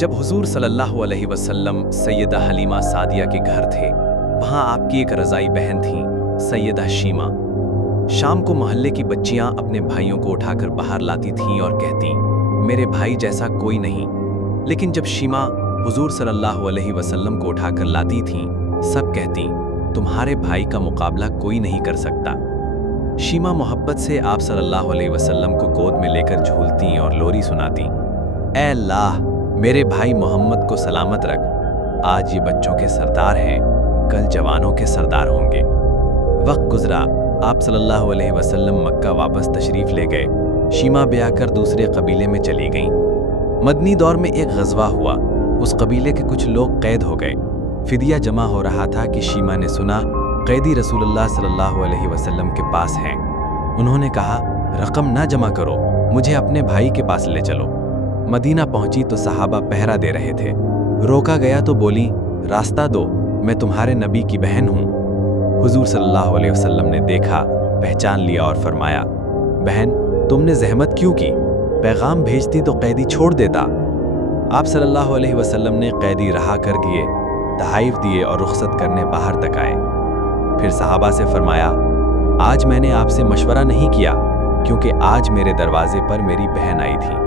जब हुजूर सल्लल्लाहु अलैहि वसल्लम सैयदा हलीमा सादिया के घर थे, वहाँ आपकी एक रज़ाई बहन थी, सैयदा शीमा। शाम को मोहल्ले की बच्चियाँ अपने भाइयों को उठाकर बाहर लाती थीं और कहती, मेरे भाई जैसा कोई नहीं। लेकिन जब शीमा हुजूर सल्लल्लाहु अलैहि वसल्लम को उठाकर लाती थीं, सब कहती, तुम्हारे भाई का मुकाबला कोई नहीं कर सकता। शीमा मोहब्बत से आप सल्लल्लाहु अलैहि वसल्लम को गोद में लेकर झूलती और लोरी सुनाती, ऐ अल्लाह, मेरे भाई मोहम्मद को सलामत रख। आज ये बच्चों के सरदार हैं, कल जवानों के सरदार होंगे। वक्त गुजरा, आप सल्लल्लाहु अलैहि वसल्लम मक्का वापस तशरीफ ले गए। शीमा ब्याह कर दूसरे कबीले में चली गईं। मदनी दौर में एक गज़वा हुआ, उस कबीले के कुछ लोग कैद हो गए। फिदिया जमा हो रहा था कि शीमा ने सुना कैदी रसूलुल्लाह सल्लल्लाहु अलैहि वसल्लम के पास हैं। उन्होंने कहा, रकम ना जमा करो, मुझे अपने भाई के पास ले चलो। मदीना पहुंची तो सहाबा पहरा दे रहे थे। रोका गया तो बोली, रास्ता दो, मैं तुम्हारे नबी की बहन हूँ। हुजूर सल्लल्लाहु अलैहि वसल्लम ने देखा, पहचान लिया और फरमाया, बहन तुमने जहमत क्यों की? पैगाम भेजती तो कैदी छोड़ देता। आप सल्लल्लाहु अलैहि वसल्लम ने कैदी रहा कर दिए, तहाइफ दिए और रुखसत करने बाहर तक आए। फिर सहाबा से फरमाया, आज मैंने आपसे मशवरा नहीं किया, क्योंकि आज मेरे दरवाजे पर मेरी बहन आई थी।